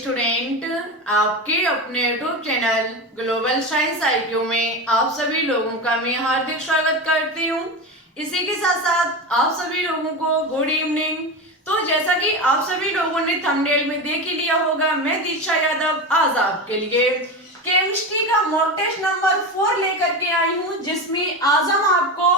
Student, आपके अपने YouTube channel global science IQ में आप सभी लोगों का मैं हार्दिक स्वागत करती हूँ। इसी के साथ साथ आप सभी लोगों को गुड इवनिंग। तो जैसा कि आप सभी लोगों ने थंबनेल में देख ही लिया होगा, मैं दीक्षा यादव आज आपके लिए केमिस्ट्री का मॉक टेस्ट नंबर 4 लेकर के आई हूँ, जिसमें आज हम आपको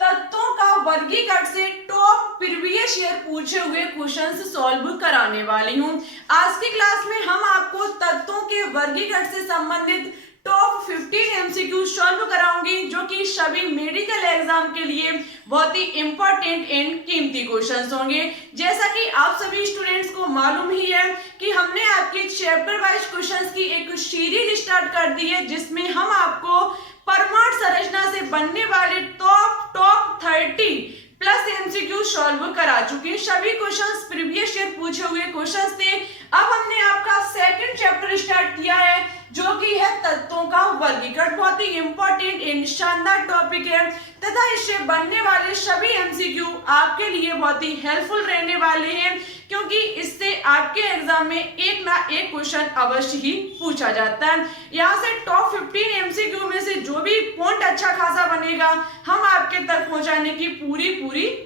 तत्वों का वर्गीकरण से टॉप प्रीवियस ईयर पूछे हुए क्वेश्चंस सॉल्व कराने वाली हूँ। आज की क्लास में हम आपको तत्वों के वर्गीकरण से संबंधित टॉप 15 MCQ सॉल्व कराऊंगी, जो कि सभी मेडिकल एग्जाम के लिए बहुत ही इंपॉर्टेंट एंड कीमती क्वेश्चंस होंगे। जैसा कि आप सभी स्टूडेंट्स को मालूम ही है कि हमने आपके चैप्टर वाइज क्वेश्चंस की एक सीरीज स्टार्ट कर दी है, जिसमें हम आपको परमाणु संरचना से बनने वाले टॉप 30 प्लस MCQ सॉल्व करा चुके हैं। सभी क्वेश्चंस प्रीवियस ईयर पूछे हुए क्वेश्चंस थे। अब हमने आपका सेकंड चैप्टर स्टार्ट किया है, जो कि है तत्वों का वर्गीकरण। बहुत ही इंपॉर्टेंट एंड शानदार टॉपिक है तथा इससे बनने वाले सभी MCQ आपके लिए बहुत ही हेल्पफुल रहने वाले हैं, क्योंकि इससे आपके एग्जाम में एक ना एक क्वेश्चन अवश्य ही पूछा जाता है। यहाँ से टॉप 15 MCQ में से जो भी पॉइंट अच्छा खासा बनेगा, हम आपके तक पहुंचाने की पूरी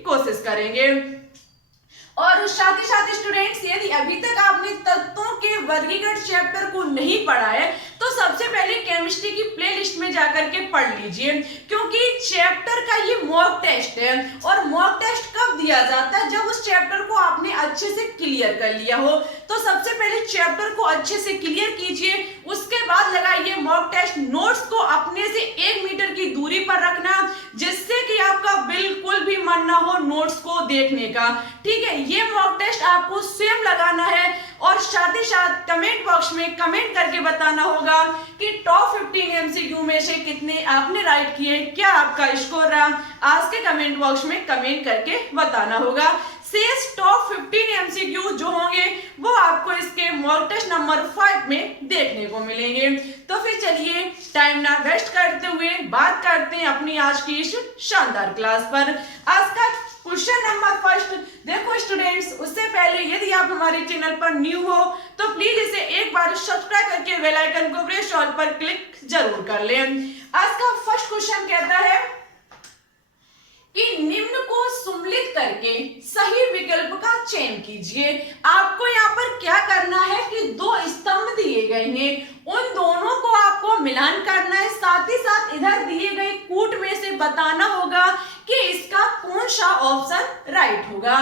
कोशिश करेंगे। और साथ ही साथ स्टूडेंट्स, यदि अभी तक आपने तत्वों के वर्गीकरण चैप्टर को नहीं पढ़ा है, तो सबसे पहले केमिस्ट्री की प्लेलिस्ट में जाकर के पढ़ लीजिए, क्योंकि चैप्टर का ये मॉक टेस्ट है। और मॉक टेस्ट कब दिया जाता है? जब उस चैप्टर को आपने अच्छे से क्लियर कर लिया हो। तो सबसे पहले चैप्टर को अच्छे से क्लियर कीजिए, उसके बाद लगाइए मॉक टेस्ट। नोट्स को अपने से 1 मीटर की दूरी पर रखना, जिससे कि आपका बिल्कुल भी मन ना हो नोट्स को देखने का। ठीक है, ये मॉक टेस्ट आपको स्वयं लगाना है और साथ ही साथ कमेंट बॉक्स में कमेंट करके बताना होगा कि टॉप 15 MCQ में से कितने आपने राइट किए, क्या आपका स्कोर रहा। आज के कमेंट बॉक्स में कमेंट करके बताना होगा। शेष टॉप 15 MCQ जो होंगे वो आपको इसके मॉक टेस्ट नंबर 5 में देखने को मिलेंगे। तो फिर चलिए टाइम ना वेस्ट करते हुए बात करते हैं अपनी आज की इस शानदार क्लास पर। आज का क्वेश्चन नंबर फर्स्ट देखो स्टूडेंट्स, उससे पहले यदि आप हमारे चैनल पर न्यू हो तो प्लीज इसे एक बार सब्सक्राइब करके बेल आइकन को प्रेस ऑल पर क्लिक जरूर कर लें। आज का फर्स्ट क्वेश्चन कहता है कि निम्न को सम्मिलित करके सही विकल्प का चयन कीजिए। आपको यहाँ पर क्या करना है कि 2 स्तंभ दिए गए हैं, उन दोनों को आपको मिलान करना है। साथ ही साथ इधर दिए गए कूट में से बताना होगा कि इसका कौन सा ऑप्शन राइट होगा।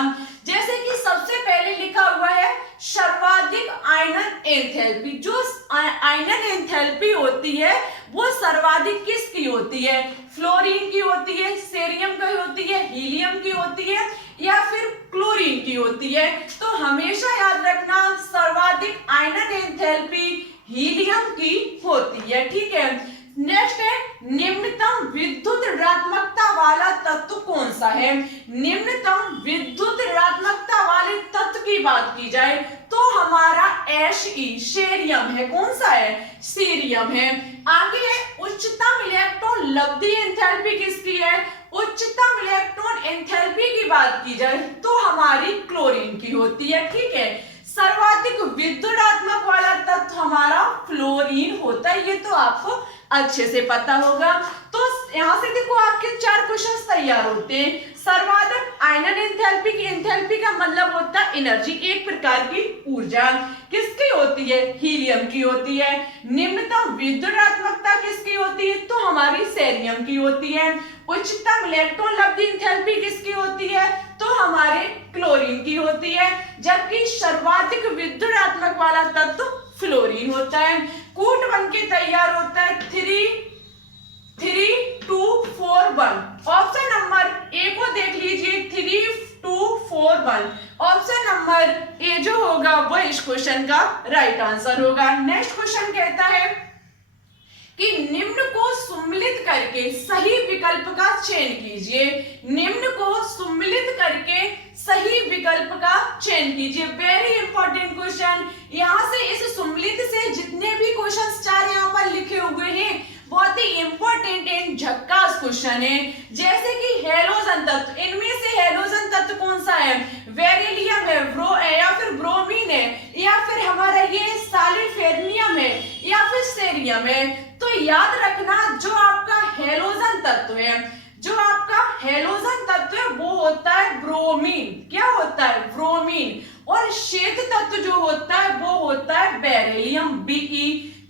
जैसे कि सबसे पहले लिखा हुआ है सर्वाधिक आयनन एंथैल्पी। जो आयनन एंथैल्पी होती है वो सर्वाधिक किसकी होती है? फ्लोरीन की होती है, सेरियम की होती है, हीलियम की होती है, या फिर क्लोरीन की होती है। तो हमेशा याद रखना सर्वाधिक आयनन एंथैल्पी हीलियम की होती है। ठीक है, नेक्स्ट है निम्नतम विद्युत ऋणात्मकता वाला तत्व कौन सा है? निम्नतम विद्युत ऋणात्मकता वाले तत्व की बात की जाए तो हमारा He सेरियम है। कौन सा है? सीरियम है। आगे है उच्चतम इलेक्ट्रॉन लब्धि एंथैल्पी किसकी है? उच्चतम इलेक्ट्रॉन एंथैल्पी की बात की जाए तो हमारी क्लोरीन की होती है। ठीक है, सर्वाधिक विद्युतात्मक वाला तत्व हमारा फ्लोरीन होता है, ये तो आपको अच्छे से पता होगा। तो यहाँ से देखो आपके 4 क्वेश्चंस तैयार होते हैं। सर्वाधिक आयनन एंथैल्पी की एंथैल्पी का मतलब होता है एनर्जी, एक प्रकार की ऊर्जा। किसकी होती है? हीलियम की होती है। निम्नतम विद्युतात्मकता किसकी होती है? तो हमारी सेरियम की होती है। उच्चतम इलेक्ट्रॉन लब्धि एंथैल्पी किसकी होती है? तो हमारे क्लोरीन की होती है। जबकि सर्वाधिक विद्युतात्मक वाला तत्व फ्लोरीन होता है। कूट बनके तैयार होता है 3, 2, 4, 1। ऑप्शन नंबर ए को देख लीजिए, 3, 2, 4, 1। ऑप्शन नंबर ए जो होगा वह इस क्वेश्चन का राइट आंसर होगा। नेक्स्ट क्वेश्चन कहता है कि निम्न को सम्मिलित करके सही विकल्प का चयन कीजिए। निम्न को सम्मिलित करके सही विकल्प का चयन कीजिए। Very important question. यहाँ से इस सम्मिलित से जितने भी क्वेश्चन 4 यहाँ पर लिखे हुए हैं बहुत ही इंपॉर्टेंट एंड झक्कास क्वेश्चन है। जैसे कि हेलोजन तत्व, इनमें से हेलोजन तत्व कौन सा है? बेरिलियम है, या फिर ब्रोमीन है, या फिर हमारा ये बेरिलियम है। तो याद रखना जो आपका हैलोजन तत्व है, जो आपका हैलोजन तत्व है वो होता है ब्रोमीन। क्या होता है? ब्रोमीन। और श्वेत तत्व जो होता है वो होता है बेरिलियम Be।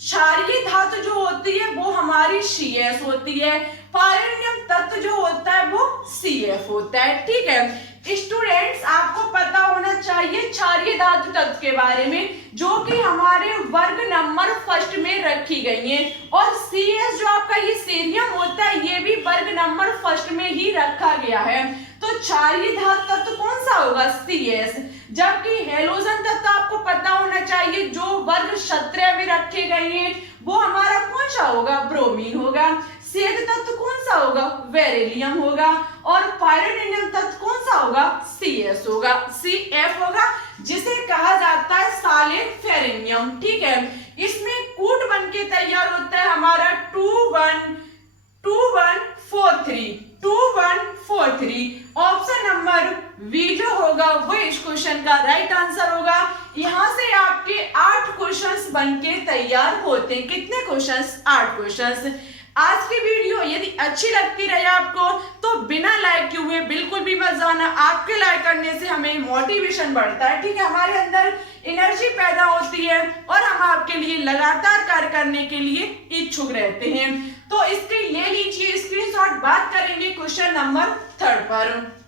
क्षारीय धातु जो होती है वो हमारी Cs होती है। पायरोनियम तत्व जो होता है वो Cf होता है। ठीक है स्टूडेंट्स, आपको पता होना चाहिए क्षारीय धातु तत्व के बारे में, जो कि हमारे वर्ग नंबर फर्स्ट में रखी गई है। और Cs जो आपका ये सीरियम होता है ये भी वर्ग नंबर फर्स्ट में ही रखा गया है। तो क्षारीय धातु तत्व कौन सा होगा? Cs। जबकि हैलोजन तत्व आपको पता होना चाहिए जो वर्ग 17 में रखे गए हैं वो हमारा कौन सा होगा? ब्रोमीन होगा। श्वेत तत्व कौन सा होगा? बेरिलियम होगा। और पायरोनियम तत्व कौन सा होगा? Cs होगा, Cf होगा, जिसे कहा जाता है साल्फेरेनियम। ठीक है इसमें कूट बन के तैयार होता है हमारा 2143। ऑप्शन नंबर बी जो होगा वो इस क्वेश्चन का राइट आंसर होगा। यहां से आपके 8 क्वेश्चंस बनके तैयार होते हैं। कितने क्वेश्चंस? 8 क्वेश्चंस। आज की वीडियो यदि अच्छी लगती रहे आपको तो बिना लाइक किए हुए बिल्कुल भी मत जाना। आपके लाइक करने से हमें मोटिवेशन बढ़ता है। ठीक है हमारे अंदर एनर्जी पैदा होती है और हम आपके लिए लगातार कार्य करने के लिए इच्छुक रहते हैं। तो इसके ले लीजिए स्क्रीनशॉट। बात करेंगे क्वेश्चन नंबर 3 पर।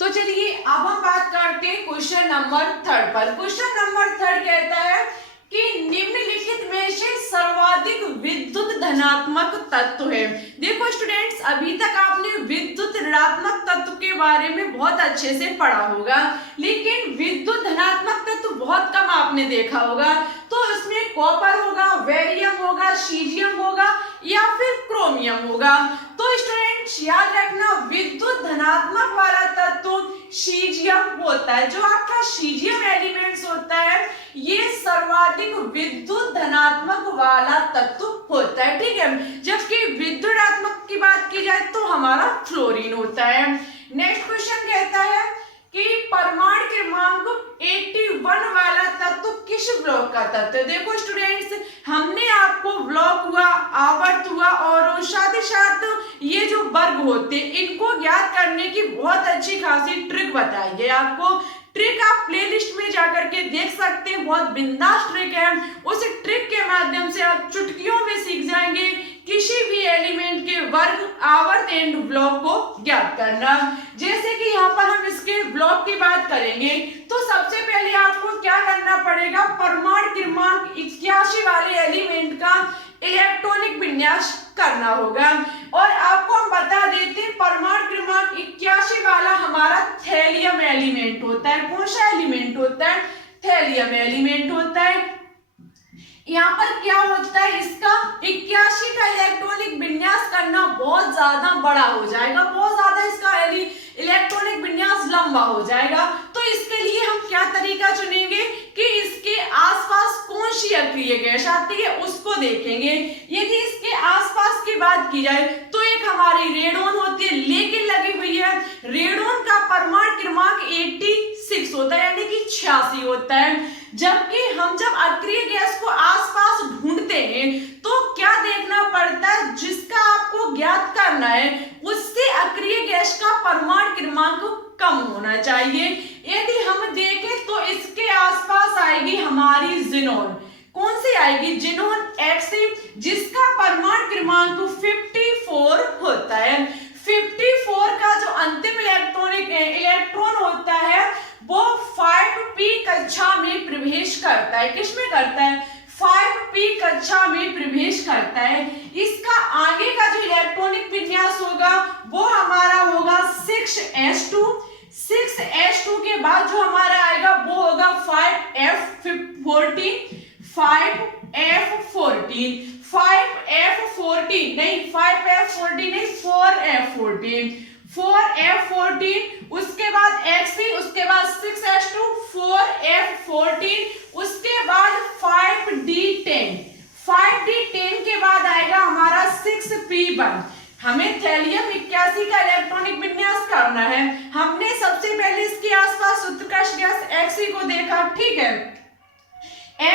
तो चलिए अब हम बात करते हैं क्वेश्चन नंबर 3 पर। क्वेश्चन नंबर 3 कहता है कि निम्नलिखित में से सर्वाधिक विद्युत धनात्मक तत्व है। देखो स्टूडेंट्स, अभी तक आपने विद्युत ऋणात्मक तत्व के बारे में बहुत अच्छे से पढ़ा होगा, लेकिन विद्युत धनात्मक तत्व बहुत कम आपने देखा होगा। तो इसमें कॉपर होगा, बेरियम होगा, सीजियम होगा या फिर क्रोमियम होगा। तो स्टूडेंट्स याद रखना विद्युत धनात्मक वाला तत्व सीजियम होता है। जो आपका सीजियम एलिमेंट्स होता है ये सर्वाधिक विद्युत धनात्मक वाला तत्व होता है। ठीक है जबकि विद्युत ऋणात्मक की बात की जाए तो हमारा फ्लोरीन होता है। नेक्स्ट क्वेश्चन कहता है कि परमाणु क्रमांक 81 वाला तत्व किस ब्लॉक का तत्व है। देखो स्टूडेंट्स, हमने आपको ब्लॉक हुआ, आवर्त हुआ और साथ ही साथ ये जो वर्ग होते हैं इनको ज्ञात करने की बहुत अच्छी खासी ट्रिक बताई है आपको। ट्रिक आप प्लेलिस्ट में जाकर के देख सकते हैं, बहुत बिंदास ट्रिक है। उस ट्रिक के माध्यम से आप चुटकियों में सीख जाएंगे किसी भी एलिमेंट के वर्ग, आवर्त एंड ब्लॉक को ज्ञात करना। जैसे कि यहाँ पर हम इसके ब्लॉक की बात करेंगे तो सबसे पहले आपको क्या करना पड़ेगा? परमाणु क्रमांक 81 वाले एलिमेंट का इलेक्ट्रॉनिक विन्यास करना होगा। और आपको हम बता देते हैं परमाणु क्रमांक 81 वाला हमारा थैलियम एलिमेंट होता है। कौन सा एलिमेंट होता है? थैलियम एलिमेंट होता है। यहाँ पर क्या होता है, इसका 81 का इलेक्ट्रॉनिक विन्यास करना बहुत ज्यादा बड़ा हो जाएगा, बहुत ज्यादा इसका इलेक्ट्रॉनिक विन्यास लंबा हो जाएगा। तो इसके लिए हम क्या तरीका चुनेंगे कि इसके आसपास कौन सी अक्रिय गैस आती है उसको देखेंगे। यदि इसके आसपास की बात की जाए तो एक हमारी रेडोन होती है, लेकिन लगी हुई है। रेडोन का परमाणु क्रमांक 86 होता है यानी कि 86 होता है। जबकि हम जब अक्रिय गैस को आसपास ढूंढते हैं तो क्या देखना पड़ता है, जिसका आपको ज्ञात करना है उससे अक्रिय गैस का परमाणु क्रमांक कम होना चाहिए। यदि हम देखें तो इसके आसपास आएगी हमारी जिनोन। कौन सी आएगी? जिनोन X, जिसका परमाणु क्रमांक 54 होता है। 54 का जो अंतिम इलेक्ट्रॉन होता है वो 5p कक्षा में प्रवेश करता है। किसमें करता है? 5p कक्षा में प्रवेश करता है। इसका आगे का जो इलेक्ट्रॉनिक विन्यास होगा वो हमारा होगा 6s2। 6s2 के बाद जो हमारा आएगा वो होगा 5f14 नहीं 4f14 उसके बाद Xc, उसके बाद 6s2 4f14 उसके बाद 5d10 के बाद आएगा हमारा 6p1। हमें थैलियम 81 का इलेक्ट्रॉनिक विन्यास करना है। हमने सबसे पहले इसके आसपास उत्कर्ष गैस Xe को देखा, ठीक है।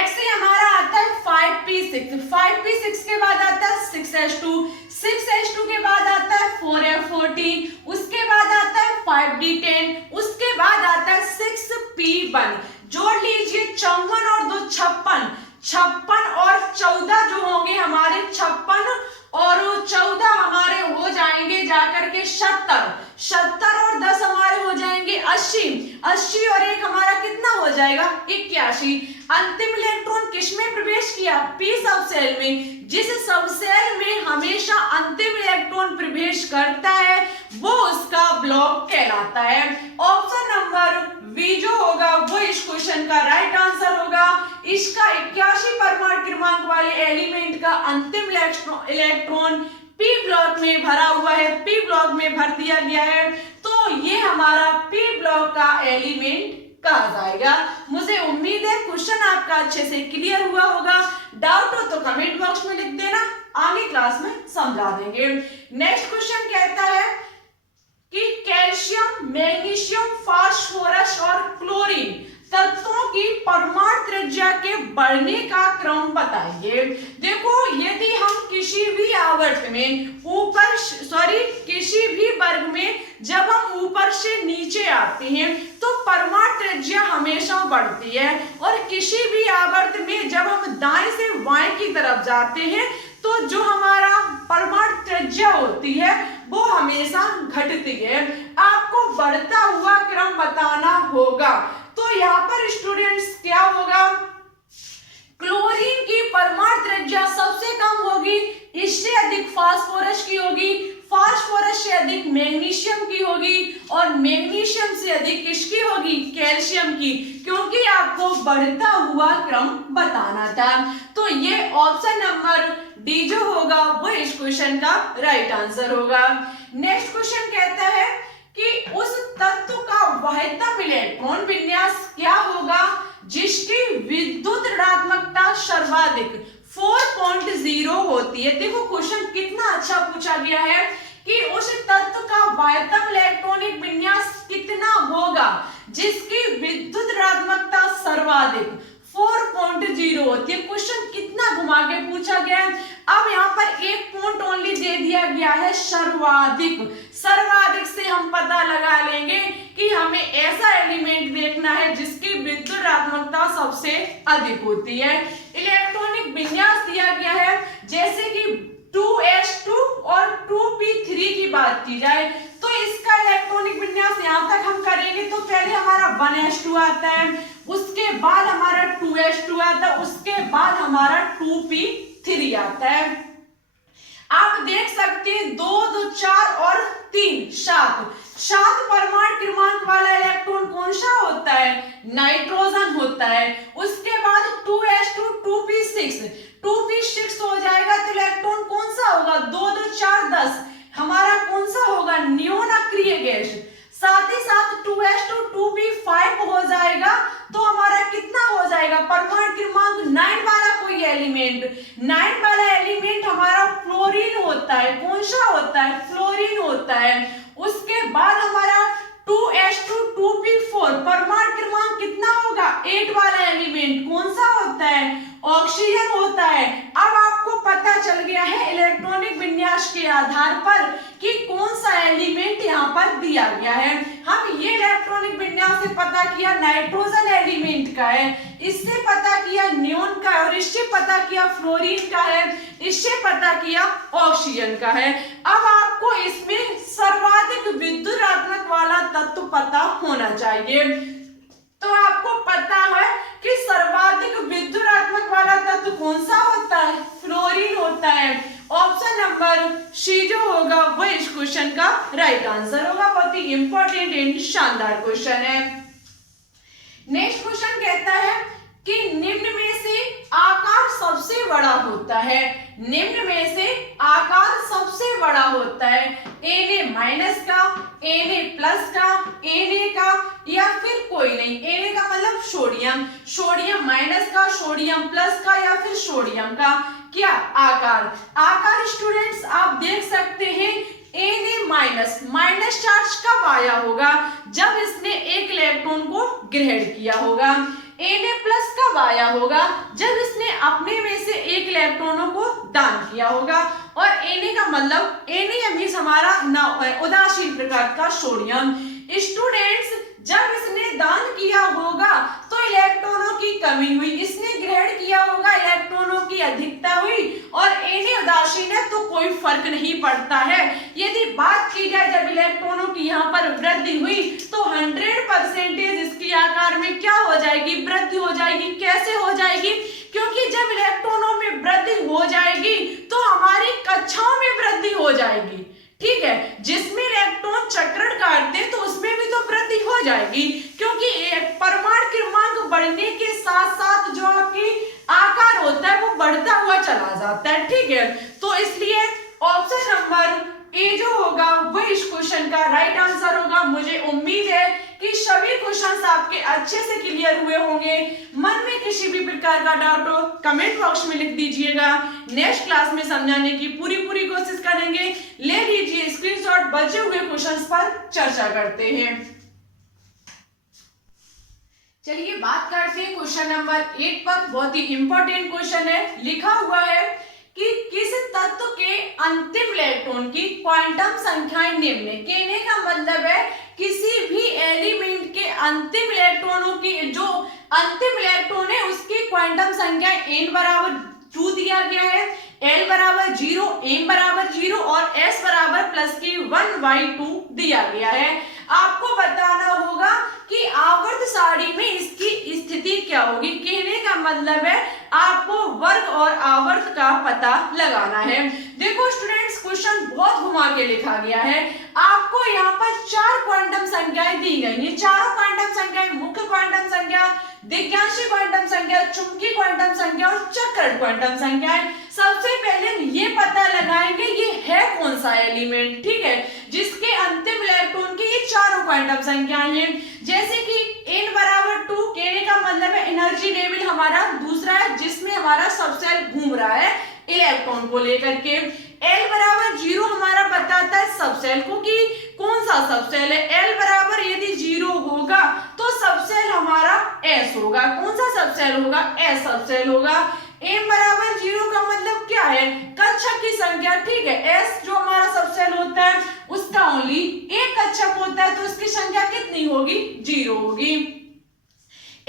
Xe हमारा आता है 5p6, 5p6 के बाद आता है 6h2, 6h2 के बाद आता है 4f14, उसके बाद आता है 5d10, उसके बाद आता है 6p1। जोड़ लीजिए 54 और 2 56, 56 और 14 जो होंगे हमारे 56 और 14 हमारे हो जाएंगे जाकर के 70, 70 और 10 हमारे हो जाएंगे 80, 80 और 1 हमारा कितना हो जाएगा 81। अंतिम इलेक्ट्रॉन किसमें प्रवेश किया, p सब सेल में। जिस सब सेल में हमेशा अंतिम इलेक्ट्रॉन प्रवेश करता है वो उसका ब्लॉक कहलाता है। ऑप्शन नंबर बी जो होगा वो इस क्वेश्चन का राइट आंसर होगा। इसका 81 परमाणु क्रमांक वाले एलिमेंट का अंतिम इलेक्ट्रॉन p ब्लॉक में भरा हुआ है, p ब्लॉक में भर दिया गया है, तो ये हमारा p ब्लॉक का एलिमेंट कहा जाएगा। मुझे उम्मीद है क्वेश्चन आपका अच्छे से क्लियर हुआ होगा। डाउट हो तो कमेंट बॉक्स में लिख देना, आगे क्लास में समझा देंगे। नेक्स्ट क्वेश्चन कहता है कि कैल्शियम, मैग्नीशियम, फास्फोरस और क्लोरीन तत्वों की परमाणु त्रिज्या के बढ़ने का क्रम बताइए। देखो, यदि हम किसी भी आवर्त में किसी भी वर्ग में जब हम ऊपर से नीचे आते हैं तो परमाणु त्रिज्या हमेशा बढ़ती है, और किसी भी आवर्त में जब हम दाएं से बाएं की तरफ जाते हैं तो जो हमारा परमाणु त्रिज्या होती है वो हमेशा घटती है। आपको बढ़ता हुआ क्रम बताना होगा, तो यहाँ पर स्टूडेंट्स क्या होगा, क्लोरीन की परमाणु त्रिज्या सबसे कम होगी, इससे अधिक फास्फोरस की होगी, फास्फोरस से अधिक मैग्नीशियम की होगी, और मैग्नीशियम से अधिक किसकी होगी, कैल्शियम की, क्योंकि आपको बढ़ता हुआ क्रम बताना था। तो ये ऑप्शन नंबर डी जो होगा वो इस क्वेश्चन का राइट आंसर होगा। नेक्स्ट क्वेश्चन कहता है कि उस तत्व का वहत्तम इलेक्ट्रॉन विन्यास क्या होगा जिसकी विद्युत ऋणात्मकता सर्वाधिक 4.0 होती है। देखो क्वेश्चन कितना अच्छा पूछा गया है कि उस तत्व का वहत्तम इलेक्ट्रॉनिक विन्यास कितना होगा जिसकी विद्युत ऋणात्मकता सर्वाधिक 4.0 होती है। क्वेश्चन कितना घुमा के पूछा गया है। अब यहाँ पर एक पॉइंट ओनली दे दिया गया है सर्वाधिक, सर्वाधिक से हम पता लगा लेंगे कि हमें ऐसा एलिमेंट देखना है जिसकी विद्युत ऋणात्मकता सबसे अधिक होती है। इलेक्ट्रॉनिक विन्यास दिया गया है, जैसे कि 2s2 और 2p3 की बात की जाए तो इसका इलेक्ट्रॉनिक विन्यास यहाँ तक हम करेंगे तो पहले हमारा 1s2 आता है, उसके बाद हमारा 2s2 आता है, उसके बाद हमारा 2p3 आता है। आप देख सकते हैं 2, 2, 4 और 3, 7 परमाणु क्रमांक वाला इलेक्ट्रॉन कौन सा होता है, नाइट्रोजन होता है। उसके बाद 2s2, 2p6 हो जाएगा तो इलेक्ट्रॉन कौन सा होगा, 2, 2, 4, 10 हमारा कौन सा होगा, नियोन अक्रिय गैस। साथ ही साथ 2s2, 2p5 हो जाएगा तो हमारा कितना हो जाएगा, परमाणु क्रमांक 9 वाला कोई एलिमेंट, 9 वाला एलिमेंट हमारा फ्लोरीन होता है। कौन सा होता है, फ्लोरीन होता है। उसके बाद हमारा 2s2, 2p4 परमाणु क्रमांक कितना होगा, 8 वाला एलिमेंट कौन सा होता है, ऑक्सीजन होता है। अब आपको पता चल गया है इलेक्ट्रॉनिक विन्यास के आधार पर कि कौन सा एलिमेंट यहाँ पर दिया गया है। हम ये इलेक्ट्रॉनिक विन्यास से पता किया नाइट्रोजन एलिमेंट का है, इससे पता किया नियोन का है, और इससे पता किया फ्लोरीन का है, इससे पता किया ऑक्सीजन का है। अब आपको इसमें सर्वाधिक विद्युत ऋणात्मक वाला तत्व पता होना चाहिए। तो आपको पता है कि सर्वाधिक विद्युत ऋणात्मक वाला तत्व कौन सा होता है, फ्लोरीन होता है। ऑप्शन नंबर सी जो होगा वो इस क्वेश्चन का राइट आंसर होगा। बहुत ही इंपॉर्टेंट एंड शानदार क्वेश्चन है। नेक्स्ट क्वेश्चन कहता है कि निम्न में से आकार सबसे बड़ा होता है, निम्न में से आकार सबसे बड़ा होता है Na- का, Na+ का, या फिर कोई नहीं। Na का मतलब सोडियम, सोडियम माइनस का, सोडियम प्लस का, या फिर सोडियम का क्या आकार। आकार स्टूडेंट्स आप देख सकते हैं माइनस चार्ज कब आया होगा? जब इसने एक इलेक्ट्रॉन को ग्रहण किया होगा। Na+ कब आया होगा? जब इसने अपने में से एक इलेक्ट्रॉनों को दान किया होगा। और Na का मतलब Na मींस हमारा उदासीन प्रकार का सोडियम। स्टूडेंट्स, जब इसने दान किया होगा तो इलेक्ट्रॉनों की कमी हुई, इसने ग्रहण किया होगा इलेक्ट्रॉनों की अधिकता हुई, और Na उदासीन है तो कोई फर्क नहीं पड़ता है। यदि बात की जाए जब इलेक्ट्रॉनों की यहाँ पर वृद्धि हुई तो 100% इसके आकार में क्या हो जाएगी? वृद्धि हो जाएगी। कैसे हो जाएगी? क्योंकि जब इलेक्ट्रॉनों में वृद्धि हो जाएगी तो हमारी कक्षाओं में वृद्धि हो जाएगी। ठीक है, जिसमें इलेक्ट्रॉन चक्रण काटते हैं तो उसमें भी तो वृद्धि हो जाएगी, क्योंकि परमाणु क्रमांक बढ़ने के साथ साथ जो आपकी आकार होता है वो बढ़ता हुआ चला जाता है। ठीक है, तो इसलिए ऑप्शन नंबर ए जो होगा वो इस क्वेश्चन का राइट आंसर होगा। मुझे उम्मीद है कि सभी क्वेश्चंस आपके अच्छे से क्लियर हुए होंगे। मन में किसी भी प्रकार का डाउट हो कमेंट बॉक्स में लिख दीजिएगा। नेक्स्ट क्लास में समझाने की पूरी कोशिश करेंगे। ले लीजिए स्क्रीनशॉट, बचे हुए क्वेश्चंस पर चर्चा करते हैं। चलिए बात करते हैं क्वेश्चन नंबर 8 पर। बहुत ही इंपॉर्टेंट क्वेश्चन है। लिखा हुआ है कि किस तत्व के अंतिम इलेक्ट्रॉन की क्वांटम संख्याएं निम्न है। कहने का मतलब है किसी भी एलिमेंट के अंतिम इलेक्ट्रॉनों की जो अंतिम इलेक्ट्रॉन है उसकी क्वांटम संख्या n बराबर 2 दिया गया है, l बराबर 0, m बराबर 0 और s बराबर +1/2 दिया गया है। आपको बताना होगा कि आवर्त सारणी में इसकी स्थिति क्या होगी। कहने का मतलब है आपको वर्ग और आवर्त का पता लगाना है। देखो स्टूडेंट्स, क्वेश्चन बहुत घुमा के लिखा गया है। आपको यहाँ पर 4 क्वांटम संख्याएं दी गई हैं। चारों क्वांटम संख्याएं मुख्य क्वांटम संख्या, दिग्यांशी क्वांटम संख्या, चुंबकीय क्वांटम संख्या और चक्रण क्वांटम संख्याएं। सबसे पहले ये पता लगाएंगे ये है कौन सा एलिमेंट, ठीक है, जिसके अंतिम इलेक्ट्रॉन की ये चारों क्वांटम संख्याएं हैं। जैसे कि n बराबर 2, कहने का मतलब है एनर्जी लेवल हमारा दूसरा है जिसमें हमारा सबसेल घूम रहा है इलेक्ट्रॉन को लेकर के। l बराबर 0 हमारा बताता है सबसेल को कि कौन सा सबसेल है। l बराबर यदि 0 होगा तो सबसेल हमारा s होगा। कौन सा सबसेल होगा? s सबसेल होगा। m बराबर 0 का मतलब क्या है? कक्षक की संख्या। ठीक है, s जो हमारा सबसेल होता है उसका ओनली एक कक्षक होता है तो उसकी संख्या कितनी होगी? 0 होगी।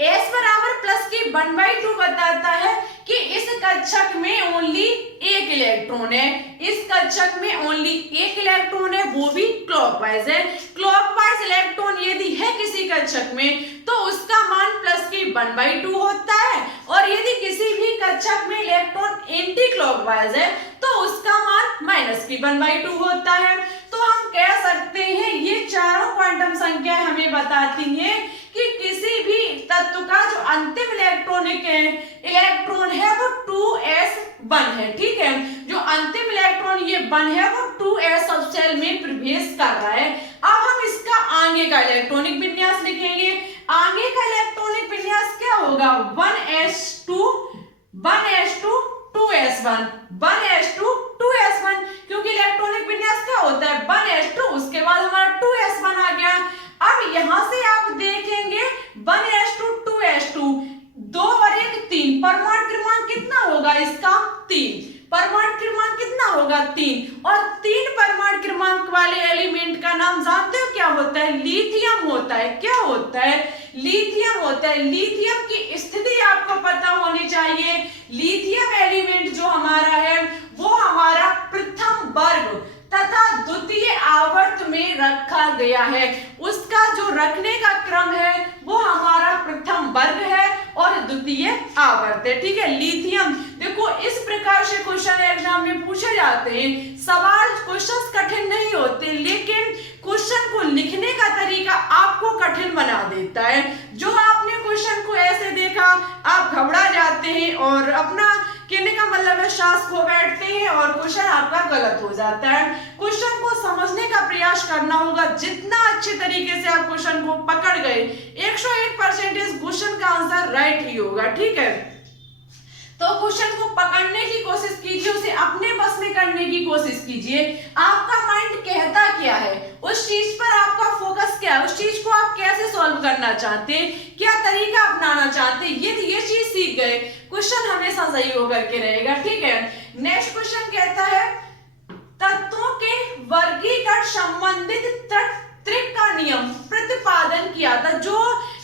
s बराबर +1/2 बताता है कि इस कक्षक में ओनली एक इलेक्ट्रॉन है। इस कक्षक में ओनली एक इलेक्ट्रॉन है, वो भी क्लॉकवाइज है। क्लॉकवाइज इलेक्ट्रॉन यदि है किसी कक्षक में तो उसका मान +1/2 होता है, और यदि किसी भी कक्षक में इलेक्ट्रॉन एंटी क्लॉकवाइज है तो उसका मान -1/2 होता है। तो हम कह सकते हैं ये चारों क्वांटम संख्याएं हमें बताती हैं कि किसी भी तत्व का जो अंतिम इलेक्ट्रॉन है वो 2s1 है। ठीक है, जो अंतिम इलेक्ट्रॉन ये 1 है वो 2s सबसेल में प्रवेश कर रहा है। अब हम इसका आगे का इलेक्ट्रॉनिक विन्यास लिखेंगे। आगे का इलेक्ट्रॉनिक विन्यास क्या होगा? 1s2 2s1 1s2 2s1, क्योंकि इलेक्ट्रॉनिक विन्यास क्या होता है? 1s2, उसके बाद हमारा 2s1 आ गया। अब यहां से आप देखेंगे 1s2 2s2 2 और 1 3, परमाणु क्रमांक कितना होगा इसका? 3। परमाणु क्रमांक कितना होगा? 3। और 3 परमाणु क्रमांक वाले एलिमेंट का नाम जानते हो क्या होता है? लिथियम होता है। क्या होता है? लिथियम होता है। लिथियम की स्थिति आपको पता होनी चाहिए। लिथियम एलिमेंट जो हमारा है वो हमारा प्रथम वर्ग तथा द्वितीय आवर्त में रखा गया है। उसका जो रखने का क्रम है वो हमारा प्रथम वर्ग है और द्वितीय आवर्त है। ठीक है, लिथियम। देखो इस प्रकार से क्वेश्चन एग्जाम में पूछे जाते हैं। सवाल क्वेश्चन कठिन नहीं होते, लेकिन क्वेश्चन को लिखने का तरीका आपको कठिन बना देता है। जो आपने क्वेश्चन को ऐसे देखा आप घबरा जाते हैं और अपना कहने का मतलब है सांस खो बैठते हैं और क्वेश्चन आपका गलत हो जाता है। क्वेश्चन को समझने का प्रयास करना होगा। जितना अच्छे तरीके से आप क्वेश्चन को पकड़ गए 101% क्वेश्चन का आंसर राइट ही होगा। ठीक है, तो क्वेश्चन को पकड़ने की कोशिश कीजिए, उसे अपने बस में करने की कोशिश कीजिए। आपका माइंड कहता क्या है, उस चीज पर आपका फोकस क्या है, उस चीज को आप कैसे सॉल्व करना चाहते हैं, क्या तरीका अपनाना चाहते हैं, यदि ये चीज सीख गए क्वेश्चन हमेशा सही होकर के रहेगा। ठीक है, नेक्स्ट क्वेश्चन कहता है तत्वों के वर्गीकरण संबंधित त्रिक का नियम प्रतिपादन किया था। जो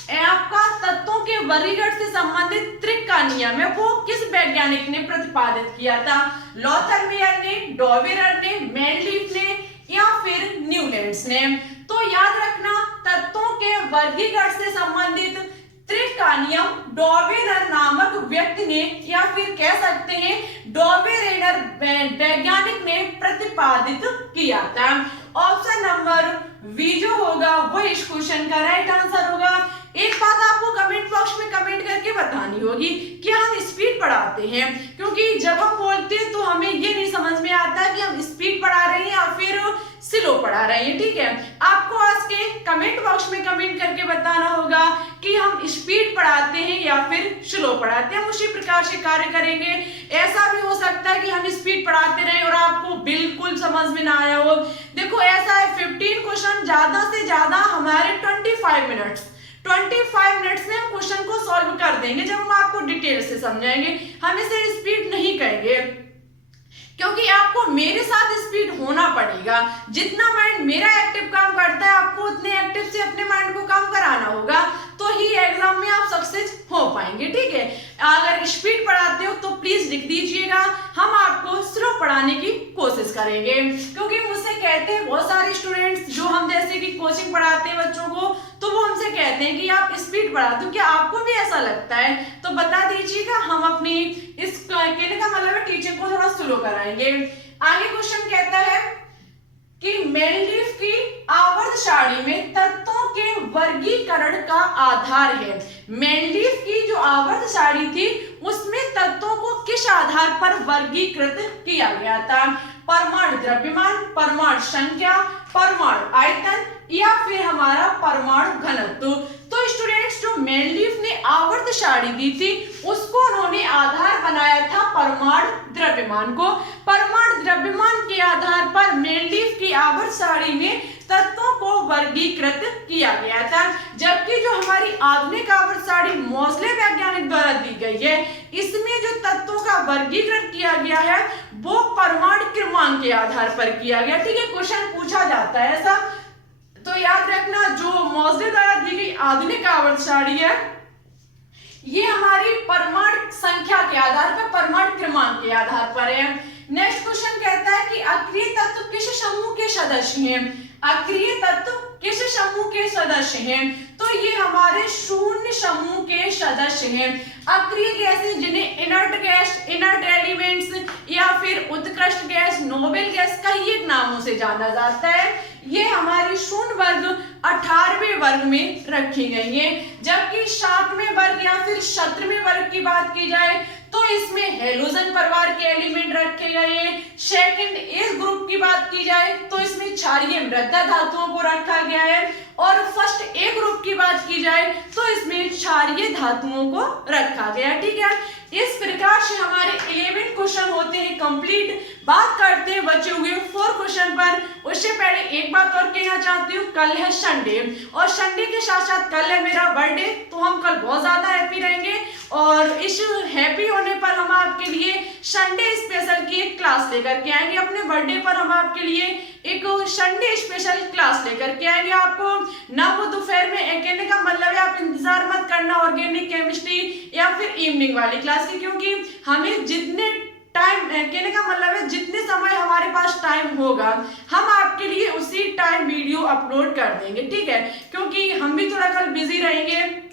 आपका तत्वों के वर्गीकरण से संबंधित त्रिक का नियम है वो किस वैज्ञानिक ने प्रतिपादित किया था? लॉथरमेयर ने, डॉवेरर ने, मैनलीफ ने या फिर न्यूलैंड्स ने? तो याद रखना तत्वों के वर्गीकरण से संबंधित त्रिक का नियम डॉवेरर नामक व्यक्ति ने या फिर कह सकते हैं डॉवेरेनर वैज्ञानिक ने प्रतिपादित किया था। ऑप्शन नंबर बी जो होगा वो इस क्वेश्चन का राइट आंसर होगा। एक बात आपको कमेंट बॉक्स में कमेंट करके बतानी होगी कि हम स्पीड बढ़ाते हैं, क्योंकि जब हम बोलते हैं तो हमें ये नहीं समझ में आता कि हम स्पीड बढ़ा रहे हैं या फिर स्लो पढ़ा रहे हैं। ठीक है, आपको आज के कमेंट बॉक्स में कमेंट करके बताना होगा कि हम स्पीड बढ़ाते हैं या फिर स्लो पढ़ाते हैं। हम उसी प्रकार से कार्य करेंगे। ऐसा भी हो सकता है कि हम स्पीड बढ़ाते रहें और आपको बिल्कुल समझ में ना आया हो। देखो ऐसा है 15 क्वेश्चन ज्यादा से ज्यादा हमारे 25 मिनट्स में हम क्वेश्चन को सॉल्व कर देंगे जब हम आपको डिटेल से समझाएंगे। हम इसे स्पीड नहीं कहेंगे, क्योंकि आपको मेरे साथ स्पीड होना पड़ेगा। जितना माइंड मेरा एक्टिव काम करता है आपको उतने एक्टिव से अपने माइंड को काम कराना होगा, तो ही एग्जाम में आप सक्सेस हो पाएंगे। ठीक है, अगर स्पीड पढ़ाते हो तो प्लीज लिख दीजिएगा, हम आपको स्लो पढ़ाने की कोशिश करेंगे। क्योंकि मुझसे कहते हैं बहुत सारे स्टूडेंट्स जो हम जैसे कि कोचिंग पढ़ाते हैं बच्चों को, तो वो हमसे कहते हैं कि आप स्पीड पढ़ाते हो, क्या आपको भी ऐसा लगता है? तो बता दीजिएगा, हम अपनी इस कहने का मतलब टीचिंग को थोड़ा स्लो कराएंगे। आगे क्वेश्चन कहता है कि मैनलीफ की आवर्त सारणी में तत्वों के वर्गीकरण का आधार है। मैनलीफ की जो आवर्त सारणी थी उसमें तत्वों को किस आधार पर वर्गीकृत किया गया था? परमाणु द्रव्यमान, परमाणु संख्या, परमाणु आयतन या फिर हमारा परमाणु घनत्व। तो स्टूडेंट्स जो मैनलीफ ने आवर्त सारणी दी थी उसको उन्होंने आधार बनाया था परमाणु द्रव्यमान को। परमाणु द्रव्यमान के आधार पर मैनलीफ की आवर्त सारणी में तत्वों को वर्गीकृत किया गया था। जबकि जो हमारी आधुनिक आवर्त सारणी मोज़ले वैज्ञानिक द्वारा दी गई है, इसमें जो तत्वों का वर्गीकरण किया गया है वो परमाणु क्रमांक के आधार पर किया गया। ठीक है, क्वेश्चन पूछा जाता है ऐसा, तो याद रखना जो मोज़ले द्वारा दी गई आधुनिक आवर्त सारणी है ये हमारी परमाणु संख्या के आधार पर, परमाणु क्रमांक के आधार पर है। नेक्स्ट क्वेश्चन कहता है कि अक्रिय तत्व किस समूह के सदस्य हैं? अक्रिय तत्व किस समूह के सदस्य हैं? तो ये हमारे शून्य समूह के सदस्य हैं। अक्रिय गैसें जिन्हें इनर्ट गैस, इनर्ट एलिमेंट्स या फिर उत्कृष्ट गैस, नोबेल गैस कई एक नामों से जाना जाता है, ये हमारी शून्य वर्ग 18वें वर्ग में रखी गई है। जबकि 7वें वर्ग या फिर 17वें वर्ग की बात की जाए तो इसमें हेलोजन परिवार के एलिमेंट रखे गए हैं। सेकंड ए ग्रुप की बात की जाए तो इसमें क्षारीय मृदा धातुओं को रखा गया है, और फर्स्ट ए ग्रुप की बात की जाए तो इसमें क्षारीय धातुओं को रखा गया। ठीक है, इस प्रकार से हमारे 11 क्वेश्चन होते हैं कंप्लीट। बात करते हैं बचे हुए 4 क्वेश्चन पर। उससे पहले एक बात और कहना चाहती हूँ, कल है संडे और संडे के साथ साथ कल है मेरा बर्थडे, तो हम कल बहुत ज्यादा हैप्पी रहेंगे और इस हैप्पी होने पर हम आपके लिए संडे स्पेशल की एक क्लास लेकर के आएंगे। अपने बर्थडे पर हम आपके लिए एक संडे स्पेशल क्लास लेकर के आएंगे आपको ना। वो दोपहर में, कहने का मतलब है आप इंतजार मत करना ऑर्गेनिक केमिस्ट्री या फिर इवनिंग वाली क्लास की, क्योंकि हमें जितने टाइम, कहने का मतलब है जितने समय हमारे पास टाइम होगा हम आपके लिए उसी टाइम वीडियो अपलोड कर देंगे। ठीक है, क्योंकि हम भी थोड़ा कल बिजी रहेंगे,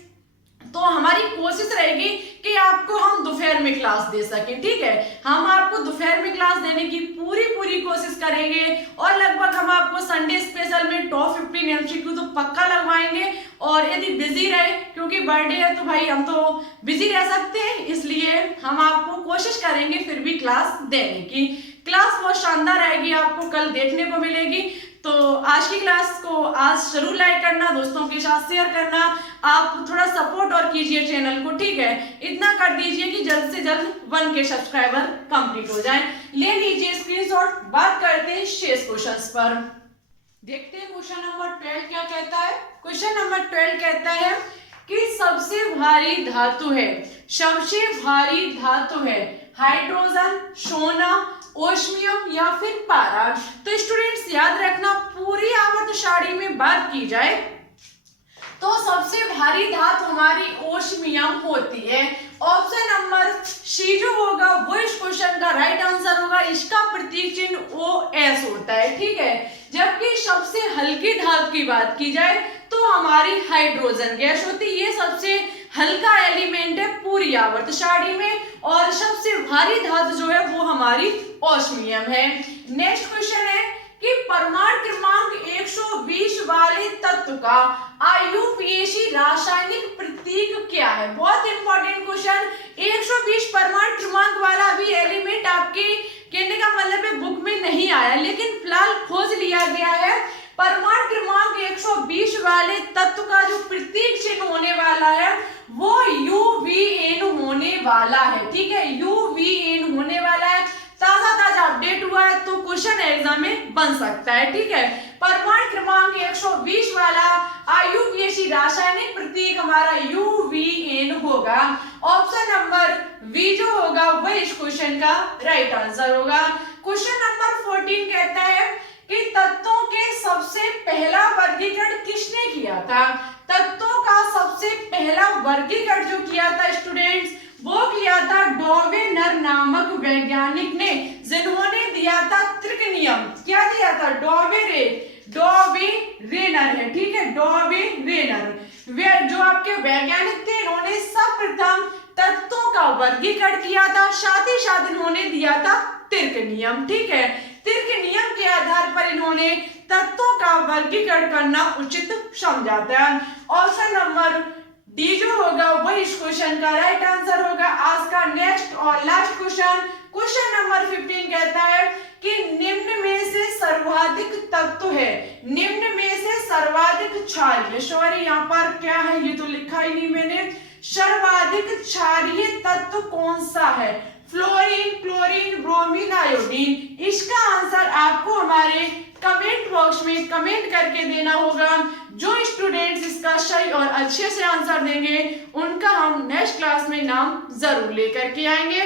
तो हमारी कोशिश रहेगी कि आपको हम दोपहर में क्लास दे सकें। ठीक है, हम आपको दोपहर में क्लास देने की पूरी कोशिश करेंगे और लगभग हम आपको संडे स्पेशल में टॉप 15 एमसीक्यू तो पक्का लगवाएंगे। और यदि बिजी रहे, क्योंकि बर्थडे है तो भाई हम तो बिजी रह सकते हैं, इसलिए हम आपको कोशिश करेंगे फिर भी क्लास देने की। क्लास बहुत शानदार रहेगी, आपको कल देखने को मिलेगी। तो आज की क्लास को आज जरूर लाइक करना, दोस्तों के साथ शेयर करना, आप थोड़ा सपोर्ट और कीजिए चैनल को, ठीक है। इतना कर दीजिए कि जल्द से जल्द 1K सब्सक्राइबर कंप्लीट हो जाए। ले लीजिए स्क्रीनशॉट। बात करते हैं शेष क्वेश्चंस पर। देखते हैं क्वेश्चन नंबर 12 क्या कहता है। क्वेश्चन नंबर 12 कहता है कि सबसे भारी धातु है, सबसे भारी धातु है हाइड्रोजन, सोना, ओस्मियम या फिर पारा। तो स्टूडेंट्स याद रखना, पूरी आवर्त सारणी में बात की जाए तो सबसे भारी धातु हमारी ओस्मियम होती है। ऑप्शन नंबर सी जो होगा वो इस क्वेश्चन का राइट आंसर होगा। इसका प्रतीक चिन्ह OS होता है, ठीक है। जबकि सबसे हल्की धातु की बात की जाए तो हमारी हाइड्रोजन गैस होती है। ये सबसे हल्का एलिमेंट है पूरी आवर्त सारणी में, और सबसे भारी धातु जो है वो हमारी ओस्मियम है। नेक्स्ट क्वेश्चन है कि परमाणु क्रमांक 120 वाले तत्व का IUPAC रासायनिक प्रतीक क्या है। बहुत इंपॉर्टेंट क्वेश्चन। 120 परमाणु क्रमांक वाला भी एलिमेंट आपके कहने का मतलब है बुक में नहीं आया, लेकिन फिलहाल खोज लिया गया है। परमाणु क्रमांक 120 वाले तत्व का जो प्रतीक चिन्ह होने वाला है वो UVN होने वाला है, ठीक है। UVN होने वाला है। ताजा अपडेट हुआ है तो क्वेश्चन एग्जाम में बन सकता है, ठीक है। परमाणु क्रमांक 120 वाला IUPAC रासायनिक प्रतीक हमारा UVN होगा। ऑप्शन नंबर बी जो होगा वह इस क्वेश्चन का राइट आंसर होगा। क्वेश्चन नंबर 14 कहता है कि तत्वों के सबसे पहला वर्गीकरण किसने किया था। तत्वों का सबसे पहला वर्गीकरण जो किया था स्टूडेंट्स वो किया था डॉवेनर नामक वैज्ञानिक ने, जिन्होंने दिया था त्रिकनियम। क्या दिया था? डॉवेरेनर है, ठीक है। डॉवेरेनर वे जो आपके वैज्ञानिक थे, इन्होंने सर्वप्रथम तत्वों का वर्गीकरण किया था, साथ ही साथ इन्होंने दिया था त्रिकनियम, ठीक है। त्रिकनियम के आधार पर इन्होंने तत्वों का वर्गीकरण करना उचित समझा था। ऑप्शन नंबर डी जो होगा वही इस क्वेश्चन का राइट आंसर होगा। आज का नेक्स्ट और लास्ट क्वेश्चन, क्वेश्चन नंबर 15 कहता है कि निम्न में से सर्वाधिक तत्व है, निम्न में से सर्वाधिक क्षारीय, सॉरी यहाँ पर क्या है ये तो लिखा ही नहीं मैंने, सर्वाधिक क्षारीय तत्व कौन सा है। Fluorine, chlorine, bromine, iodine. इसका आंसर आपको हमारे कमेंट बॉक्स में कमेंट करके देना होगा। जो स्टूडेंट्स इसका सही और अच्छे से आंसर देंगे उनका हम नेक्स्ट क्लास में नाम जरूर लेकर के आएंगे।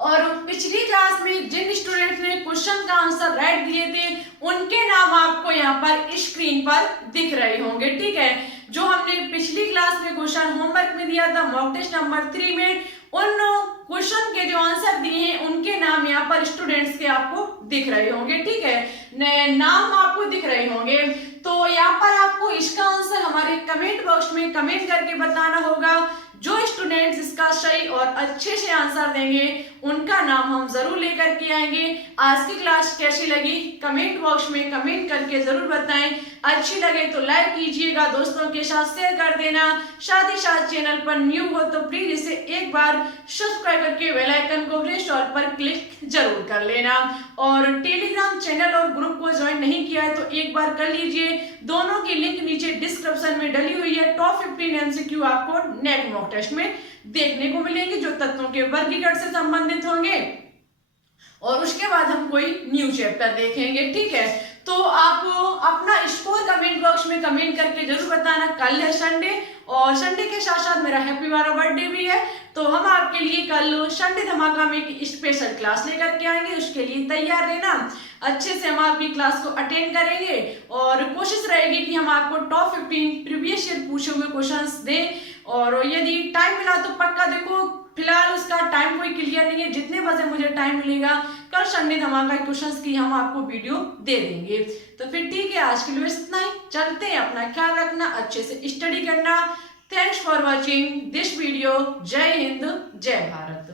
और पिछली क्लास में जिन स्टूडेंट्स ने क्वेश्चन का आंसर राइट दिए थे उनके नाम आपको यहाँ पर स्क्रीन पर दिख रहे होंगे, ठीक है। जो हमने पिछली क्लास में क्वेश्चन होमवर्क में दिया था मॉक टेस्ट नंबर 3 में, उन क्वेश्चन के जो आंसर दिए हैं उनके नाम यहाँ पर स्टूडेंट्स के आपको दिख रहे होंगे, ठीक है। नाम आपको दिख रहे होंगे। तो यहाँ पर आपको इसका आंसर हमारे कमेंट बॉक्स में कमेंट करके बताना होगा। जो स्टूडेंट्स इसका सही और अच्छे से आंसर देंगे उनका नाम हम जरूर लेकर के आएंगे। आज की क्लास कैसी लगी कमेंट बॉक्स में कमेंट करके जरूर बताएं। अच्छी लगे तो लाइक कीजिएगा, दोस्तों के साथ शेयर कर देना। साथ ही साथ चैनल पर न्यू हो तो प्लीज इसे एक बार सब्सक्राइब करके बेल आइकन को प्रेस ऑल पर क्लिक जरूर कर लेना। और टेलीग्राम चैनल और ग्रुप को ज्वाइन नहीं किया है तो एक बार कर लीजिए। दोनों की लिंक नीचे डिस्क्रिप्शन में डली हुई है। टॉप 15 MCQ आपको नेक्स्ट मॉक टेस्ट में देखने को मिलेंगे जो तत्वों के वर्गीकरण से संबंधित होंगे, और उसके बाद हम कोई न्यू चैप्टर देखेंगे, ठीक है। तो आप अपना स्कोर कमेंट बॉक्स में कमेंट करके जरूर बताना। कल है संडे, और संडे के साथ साथ मेरा हैप्पी वाला बर्थडे भी है, तो हम आपके लिए कल संडे धमाका में एक स्पेशल क्लास लेकर के आएंगे। उसके लिए तैयार रहना, अच्छे से हम आपकी क्लास को अटेंड करेंगे, और कोशिश रहेगी कि हम आपको टॉप 15 प्रीवियस ईयर पूछे हुए क्वेश्चंस दें। और यदि टाइम मिला तो पक्का देखो, फिलहाल उसका टाइम कोई क्लियर नहीं है, जितने बजे मुझे टाइम मिलेगा कल संडे धमाका क्वेश्चंस की हम आपको वीडियो दे देंगे। तो फिर ठीक है, आज के लिए इतना ही। चलते हैं, अपना ख्याल रखना, अच्छे से स्टडी करना। Thanks for watching this video. जय हिंद, जय भारत।